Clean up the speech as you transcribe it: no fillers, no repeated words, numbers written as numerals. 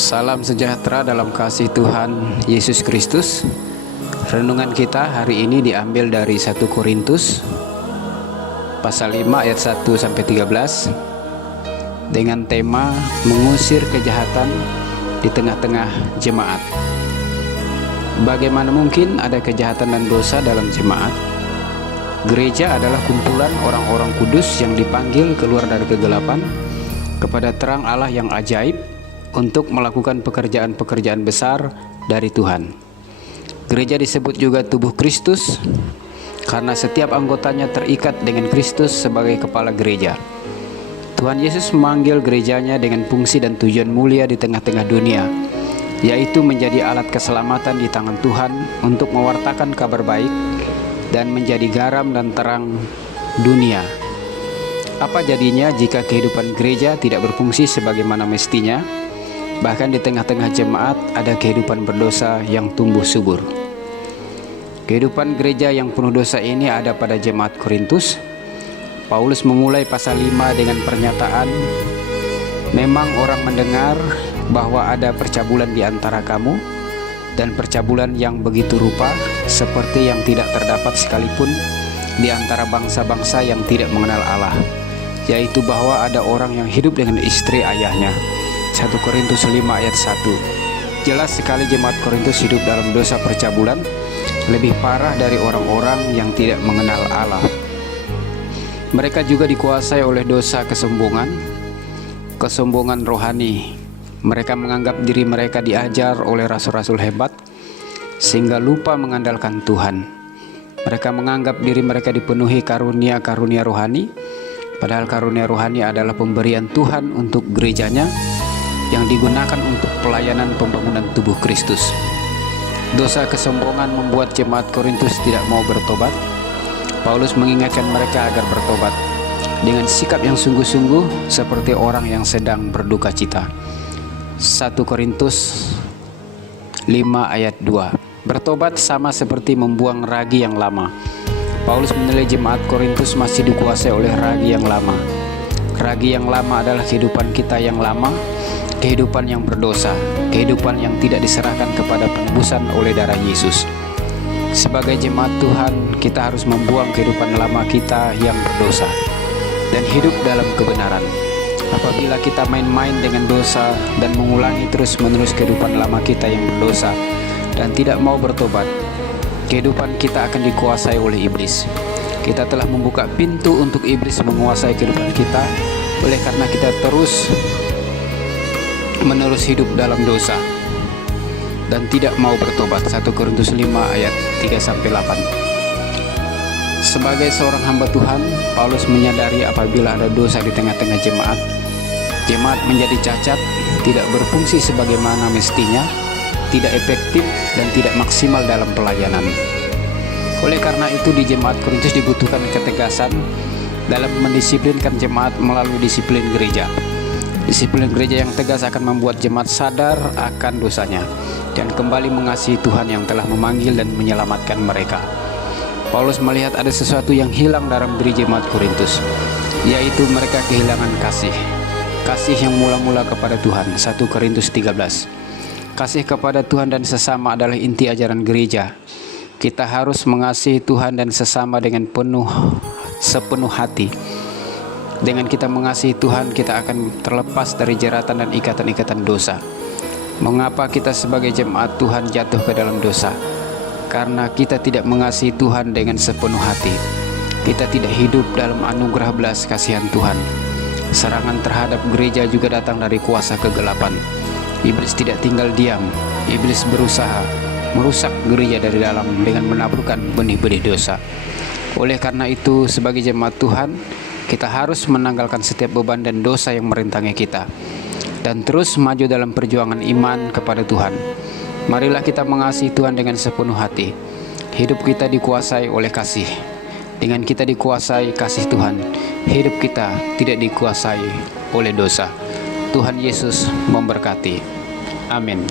Salam sejahtera dalam kasih Tuhan Yesus Kristus. Renungan kita hari ini diambil dari 1 Korintus pasal 5 ayat 1 sampai 13 dengan tema mengusir kejahatan di tengah-tengah jemaat. Bagaimana mungkin ada kejahatan dan dosa dalam jemaat? Gereja adalah kumpulan orang-orang kudus yang dipanggil keluar dari kegelapan kepada terang Allah yang ajaib untuk melakukan pekerjaan-pekerjaan besar dari Tuhan. Gereja disebut juga tubuh Kristus karena setiap anggotanya terikat dengan Kristus sebagai kepala gereja. Tuhan Yesus memanggil gerejanya dengan fungsi dan tujuan mulia di tengah-tengah dunia, yaitu menjadi alat keselamatan di tangan Tuhan untuk mewartakan kabar baik dan menjadi garam dan terang dunia. Apa jadinya jika kehidupan gereja tidak berfungsi sebagaimana mestinya? Bahkan di tengah-tengah jemaat ada kehidupan berdosa yang tumbuh subur. Kehidupan gereja yang penuh dosa ini ada pada jemaat Korintus. Paulus memulai pasal 5 dengan pernyataan, memang orang mendengar bahwa ada percabulan di antara kamu, dan percabulan yang begitu rupa seperti yang tidak terdapat sekalipun di antara bangsa-bangsa yang tidak mengenal Allah, yaitu bahwa ada orang yang hidup dengan istri ayahnya. 1 Korintus 5 ayat 1. Jelas sekali jemaat Korintus hidup dalam dosa percabulan, lebih parah dari orang-orang yang tidak mengenal Allah. Mereka juga dikuasai oleh dosa kesombongan rohani. Mereka menganggap diri mereka diajar oleh rasul-rasul hebat sehingga lupa mengandalkan Tuhan. Mereka menganggap diri mereka dipenuhi karunia-karunia rohani, padahal karunia rohani adalah pemberian Tuhan untuk gerejanya yang digunakan untuk pelayanan pembangunan tubuh Kristus. Dosa kesombongan membuat jemaat Korintus tidak mau bertobat. Paulus mengingatkan mereka agar bertobat dengan sikap yang sungguh-sungguh seperti orang yang sedang berduka cita. 1 Korintus 5 ayat 2. Bertobat sama seperti membuang ragi yang lama. Paulus menilai jemaat Korintus masih dikuasai oleh ragi yang lama. Ragi yang lama adalah kehidupan kita yang lama, kehidupan yang berdosa, kehidupan yang tidak diserahkan kepada penebusan oleh darah Yesus. Sebagai jemaat Tuhan, kita harus membuang kehidupan lama kita yang berdosa dan hidup dalam kebenaran. Apabila kita main-main dengan dosa dan mengulangi terus-menerus kehidupan lama kita yang berdosa dan tidak mau bertobat, kehidupan kita akan dikuasai oleh iblis. Kita telah membuka pintu untuk iblis menguasai kehidupan kita, oleh karena kita terus-menerus hidup dalam dosa dan tidak mau bertobat. 1 Korintus 5 ayat 3-8. Sebagai seorang hamba Tuhan, Paulus menyadari apabila ada dosa di tengah-tengah jemaat menjadi cacat, tidak berfungsi sebagaimana mestinya, tidak efektif dan tidak maksimal dalam pelayanan. Oleh karena itu di jemaat Korintus dibutuhkan ketegasan dalam mendisiplinkan jemaat melalui disiplin gereja. Disiplin gereja yang tegas akan membuat jemaat sadar akan dosanya dan kembali mengasihi Tuhan yang telah memanggil dan menyelamatkan mereka. Paulus melihat ada sesuatu yang hilang dalam diri jemaat Korintus, yaitu mereka kehilangan kasih yang mula-mula kepada Tuhan. 1 Korintus 13. Kasih kepada Tuhan dan sesama adalah inti ajaran gereja. Kita harus mengasihi Tuhan dan sesama dengan sepenuh hati. Dengan kita mengasihi Tuhan, kita akan terlepas dari jeratan dan ikatan-ikatan dosa. Mengapa kita sebagai jemaat Tuhan jatuh ke dalam dosa? Karena kita tidak mengasihi Tuhan dengan sepenuh hati. Kita tidak hidup dalam anugerah belas kasihan Tuhan. Serangan terhadap gereja juga datang dari kuasa kegelapan. Iblis tidak tinggal diam. Iblis berusaha merusak gereja dari dalam dengan menaburkan benih-benih dosa. Oleh karena itu, sebagai jemaat Tuhan, kita harus menanggalkan setiap beban dan dosa yang merintangi kita dan terus maju dalam perjuangan iman kepada Tuhan. Marilah kita mengasihi Tuhan dengan sepenuh hati. Hidup kita dikuasai oleh kasih. Dengan kita dikuasai kasih Tuhan, hidup kita tidak dikuasai oleh dosa. Tuhan Yesus memberkati. Amin.